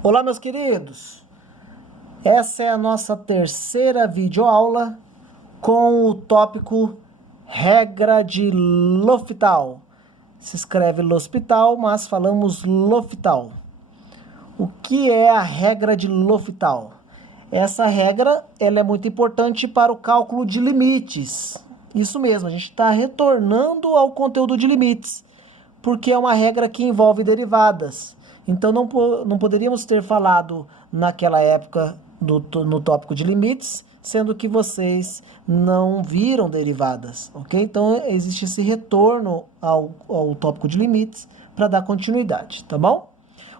Olá, meus queridos! Essa é a nossa terceira videoaula com o tópico regra de L'Hopital. Se escreve L'Hospital, mas falamos L'Hopital. O que é a regra de L'Hopital? Essa regra ela é muito importante para o cálculo de limites. Isso mesmo, a gente está retornando ao conteúdo de limites, porque é uma regra que envolve derivadas. Então não poderíamos ter falado naquela época no tópico de limites, sendo que vocês não viram derivadas, ok? Então existe esse retorno ao tópico de limites para dar continuidade, tá bom?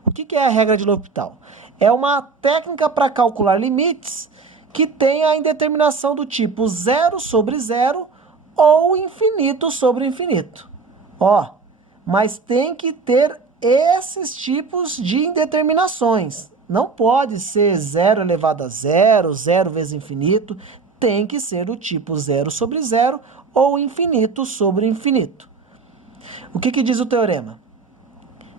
O que é a regra de L'Hopital? É uma técnica para calcular limites que tem a indeterminação do tipo zero sobre zero ou infinito sobre infinito. Ó, mas tem que ter esses tipos de indeterminações. Não pode ser 0 elevado a zero, zero vezes infinito. Tem que ser do tipo zero sobre zero ou infinito sobre infinito. O que diz o teorema?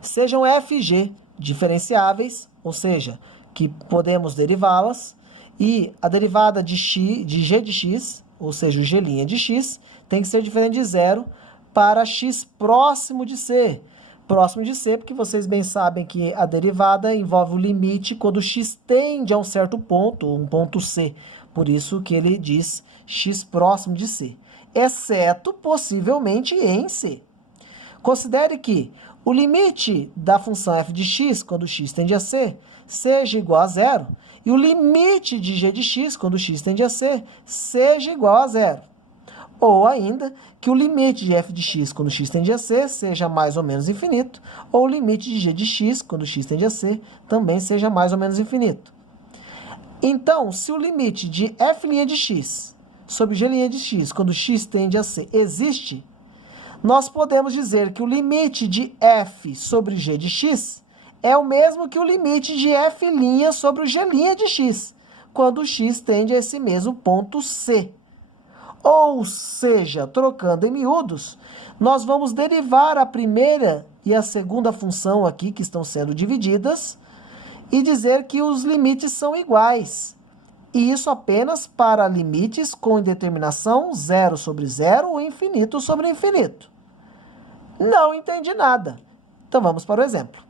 Sejam f e g diferenciáveis, ou seja, que podemos derivá-las, e a derivada de g de x, ou seja, o g' de x, tem que ser diferente de zero para x próximo de c. Próximo de c, porque vocês bem sabem que a derivada envolve o limite quando x tende a um certo ponto, um ponto c. Por isso que ele diz x próximo de c, exceto possivelmente em c. Considere que o limite da função f de x, quando x tende a c, seja igual a zero, e o limite de g de x, quando x tende a c, seja igual a zero. Ou ainda, que o limite de f de x, quando x tende a c, seja mais ou menos infinito, ou o limite de g de x, quando x tende a c, também seja mais ou menos infinito. Então, se o limite de f' de x sobre g' de x, quando x tende a c, existe, nós podemos dizer que o limite de f sobre g de x é o mesmo que o limite de f' sobre o g' de x, quando x tende a esse mesmo ponto C. Ou seja, trocando em miúdos, nós vamos derivar a primeira e a segunda função aqui, que estão sendo divididas, e dizer que os limites são iguais. E isso apenas para limites com indeterminação zero sobre zero ou infinito sobre infinito. Não entendi nada. Então vamos para o exemplo.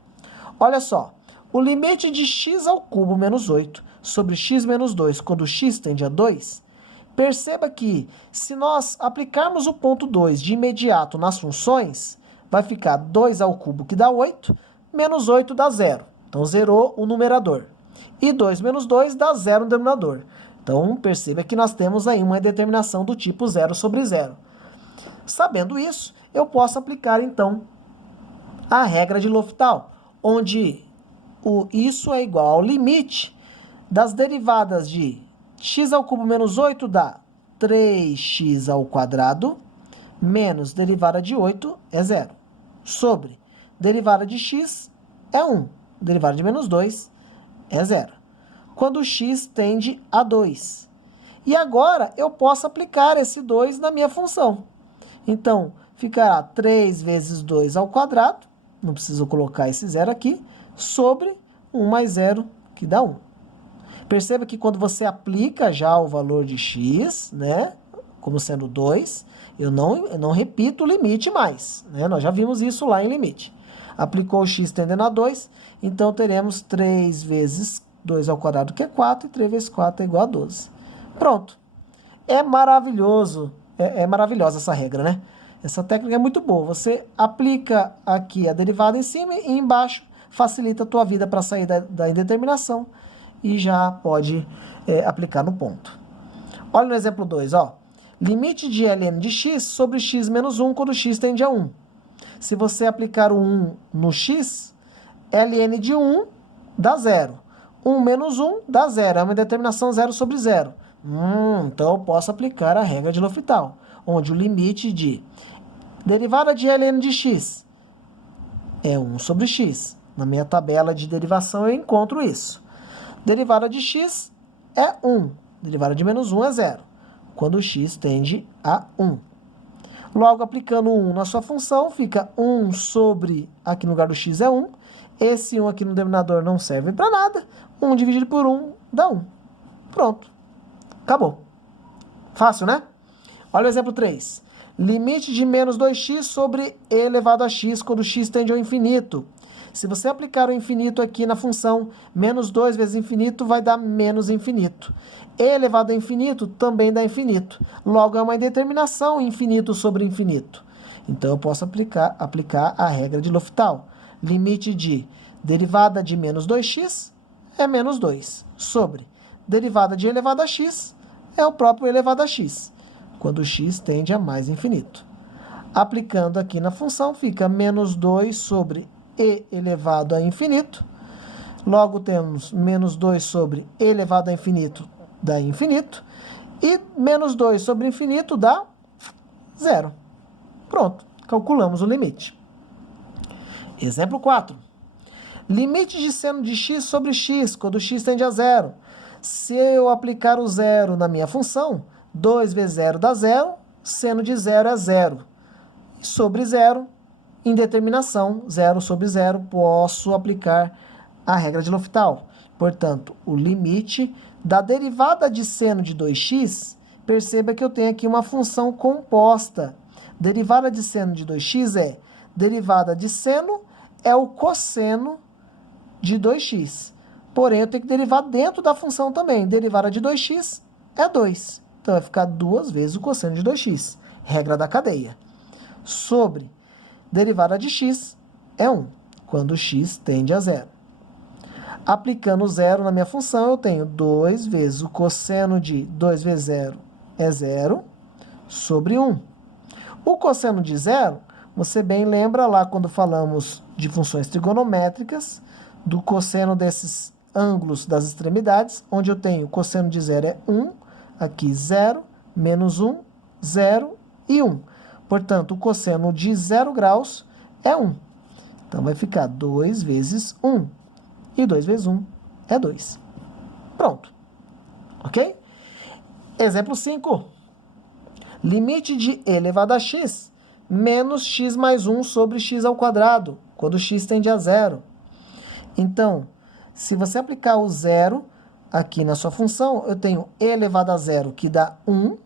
Olha só, o limite de x ao cubo menos 8 sobre x menos 2, quando x tende a 2, perceba que se nós aplicarmos o ponto 2 de imediato nas funções, vai ficar 2 ao cubo que dá 8, menos 8 dá 0. Então zerou o numerador. E 2 menos 2 dá 0 no denominador. Então perceba que nós temos aí uma determinação do tipo 0 sobre 0. Sabendo isso, eu posso aplicar então a regra de L'Hopital, onde isso é igual ao limite das derivadas de x ao cubo menos 8 dá 3x ao quadrado, menos derivada de 8 é 0, sobre derivada de x é 1, derivada de menos 2 é 0, quando x tende a 2. E agora eu posso aplicar esse 2 na minha função. Então, ficará 3 vezes 2 ao quadrado, não preciso colocar esse 0 aqui, sobre 1 mais 0, que dá 1. Perceba que quando você aplica já o valor de x, né, como sendo 2, eu não repito o limite mais, né? Nós já vimos isso lá em limite. Aplicou o x tendendo a 2, então teremos 3 vezes 2 ao quadrado, que é 4, e 3 vezes 4 é igual a 12. Pronto. É maravilhoso, é maravilhosa essa regra, né? Essa técnica é muito boa. Você aplica aqui a derivada em cima e embaixo, facilita a tua vida para sair da indeterminação e já pode aplicar no ponto. Olha no exemplo 2, ó. Limite de ln de x sobre x menos 1 quando x tende a 1. Se você aplicar o 1 no x, ln de 1 dá 0. 1 menos 1 dá 0. É uma determinação 0 sobre 0. Então eu posso aplicar a regra de L'Hopital, onde o limite de derivada de ln de x é 1 sobre x. Na minha tabela de derivação eu encontro isso. Derivada de x é 1. Derivada de menos 1 é 0, quando x tende a 1. Logo, aplicando 1 na sua função, fica 1 sobre, aqui no lugar do x é 1, Esse 1 aqui no denominador não serve para nada. 1 dividido por 1 dá 1. Pronto. Acabou. Fácil, né? Olha o exemplo 3. Limite de menos 2x sobre e elevado a x quando x tende ao infinito. Se você aplicar o infinito aqui na função, menos 2 vezes infinito vai dar menos infinito. E elevado a infinito também dá infinito. Logo, é uma indeterminação infinito sobre infinito. Então, eu posso aplicar a regra de L'Hopital. Limite de derivada de menos 2x é menos 2, sobre derivada de elevado a x é o próprio elevado a x, quando x tende a mais infinito. Aplicando aqui na função, fica menos 2 sobre e elevado a infinito. Logo, temos menos 2 sobre e elevado a infinito dá infinito. E menos 2 sobre infinito dá 0. Pronto, calculamos o limite. Exemplo 4. Limite de seno de x sobre x, quando x tende a 0. Se eu aplicar o 0 na minha função, 2 vezes 0 dá 0, seno de 0 é 0. Sobre 0, indeterminação, 0 sobre 0, posso aplicar a regra de L'Hopital. Portanto, o limite da derivada de seno de 2x, perceba que eu tenho aqui uma função composta. Derivada de seno de 2x é derivada de seno é o cosseno de 2x. Porém, eu tenho que derivar dentro da função também. Derivada de 2x é 2. Então, vai ficar 2 vezes o cosseno de 2x. Regra da cadeia. Sobre derivada de x é 1, quando x tende a 0. Aplicando 0 na minha função, eu tenho 2 vezes o cosseno de 2 vezes 0 é 0, sobre 1. O cosseno de 0, você bem lembra lá quando falamos de funções trigonométricas, do cosseno desses ângulos das extremidades, onde eu tenho o cosseno de 0 é 1, aqui 0, menos 1, 0 e 1. Portanto, o cosseno de 0 graus é 1. Então, vai ficar 2 vezes 1. E 2 vezes 1 é 2. Pronto. Ok? Exemplo 5. Limite de e elevado a x menos x mais 1 sobre x ao quadrado, quando x tende a 0. Então, se você aplicar o 0 aqui na sua função, eu tenho e elevado a 0, que dá 1,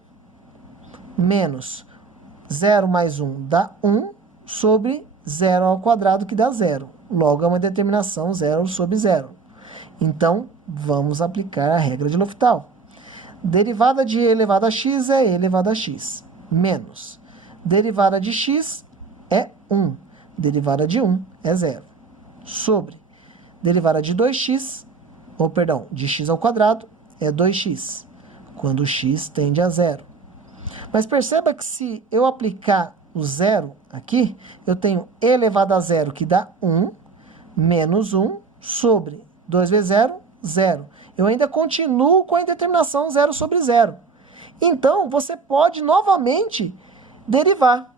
menos 0 mais 1 dá 1, sobre 0 ao quadrado, que dá 0. Logo, é uma determinação 0 sobre 0. Então, vamos aplicar a regra de L'Hopital. Derivada de e elevado a x é e elevado a x, menos derivada de x é 1, derivada de 1 é 0, sobre derivada de 2x, de x ao quadrado, é 2x, quando x tende a 0. Mas perceba que se eu aplicar o 0 aqui, eu tenho e elevado a 0, que dá 1, menos 1, sobre 2 vezes 0, 0. Eu ainda continuo com a indeterminação 0 sobre 0. Então, você pode novamente derivar.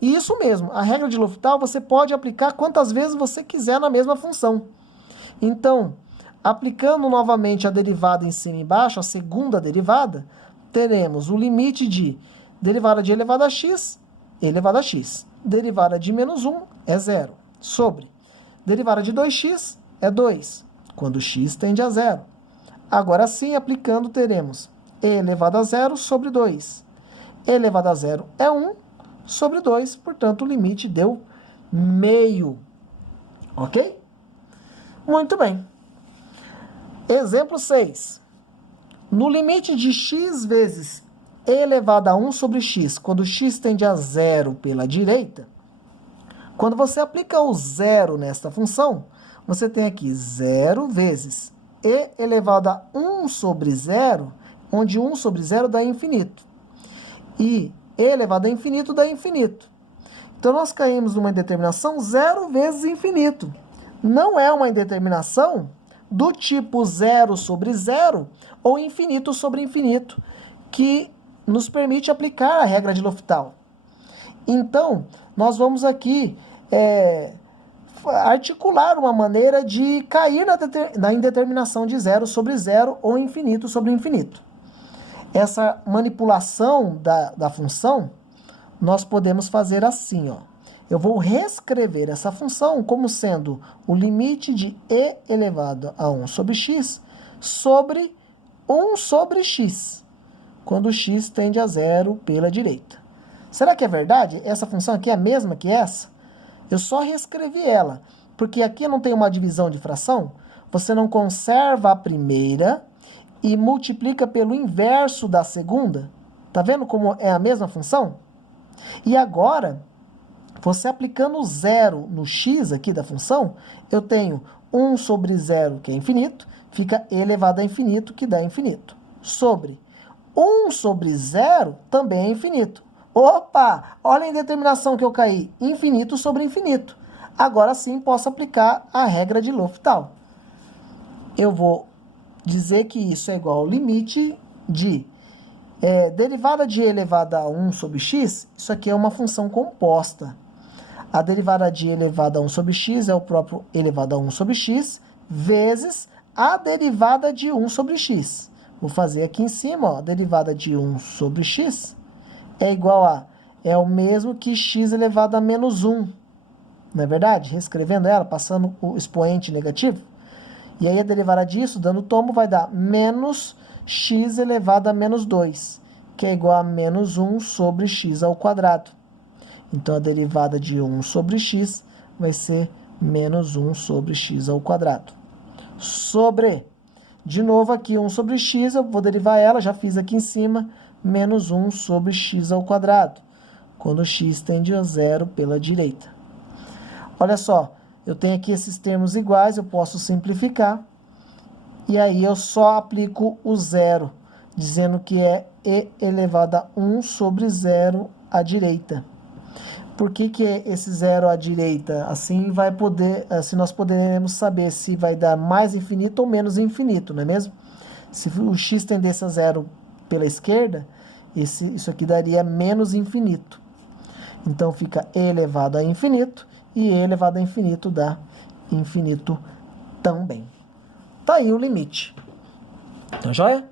E isso mesmo, a regra de L'Hopital você pode aplicar quantas vezes você quiser na mesma função. Então, aplicando novamente a derivada em cima e embaixo, a segunda derivada, teremos o limite de derivada de e elevado a x, e elevado a x. Derivada de menos 1 é 0, sobre derivada de 2x é 2, quando x tende a 0. Agora sim, aplicando, teremos e elevado a 0 sobre 2. E elevado a 0 é 1 sobre 2, portanto, o limite deu meio. Ok? Muito bem. Exemplo 6. No limite de x vezes e elevado a 1 sobre x, quando x tende a 0 pela direita, quando você aplica o 0 nesta função, você tem aqui 0 vezes e elevado a 1 sobre 0, onde 1 sobre 0 dá infinito. E elevado a infinito dá infinito. Então, nós caímos numa indeterminação 0 vezes infinito. Não é uma indeterminação do tipo 0 sobre 0 ou infinito sobre infinito, que nos permite aplicar a regra de L'Hopital. Então, nós vamos aqui articular uma maneira de cair na indeterminação de 0 sobre 0 ou infinito sobre infinito. Essa manipulação da função, nós podemos fazer assim, ó. eu vou reescrever essa função como sendo o limite de e elevado a 1 sobre x sobre 1 sobre x, quando x tende a zero pela direita. Será que é verdade? Essa função aqui é a mesma que essa? Eu só reescrevi ela, porque aqui não tem uma divisão de fração, você não conserva a primeira e multiplica pelo inverso da segunda. Tá vendo como é a mesma função? E agora, você aplicando zero no x aqui da função, eu tenho 1 sobre 0, que é infinito, fica elevado a infinito, que dá infinito. Sobre 1 sobre 0 também é infinito. Opa! Olha a indeterminação que eu caí. Infinito sobre infinito. Agora sim posso aplicar a regra de L'Hopital. Eu vou dizer que isso é igual ao limite de derivada de e elevado a 1 sobre x. Isso aqui é uma função composta. A derivada de e elevado a 1 sobre x é o próprio elevado a 1 sobre x vezes a derivada de 1 sobre x. Vou fazer aqui em cima, ó, a derivada de 1 sobre x é igual a, é o mesmo que x elevado a menos 1. Não é verdade? Reescrevendo ela, passando o expoente negativo. E aí a derivada disso, dando tombo, vai dar menos x elevado a menos 2, que é igual a menos 1 sobre x ao quadrado. Então, a derivada de 1 sobre x vai ser menos 1 sobre x ao quadrado. Sobre, de novo aqui, 1 sobre x, eu vou derivar ela, já fiz aqui em cima, menos 1 sobre x ao quadrado, quando x tende a zero pela direita. Olha só, eu tenho aqui esses termos iguais, eu posso simplificar, e aí eu só aplico o zero, dizendo que é e elevado a 1 sobre 0 à direita. Por que que esse zero à direita? Assim vai poder, assim nós poderemos saber se vai dar mais infinito ou menos infinito, não é mesmo? Se o x tendesse a zero pela esquerda, isso aqui daria menos infinito. Então fica e elevado a infinito, e e elevado a infinito dá infinito também. Tá aí o limite. Tá joia?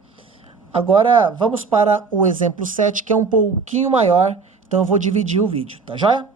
Agora vamos para o exemplo 7, que é um pouquinho maior, então eu vou dividir o vídeo, tá joia?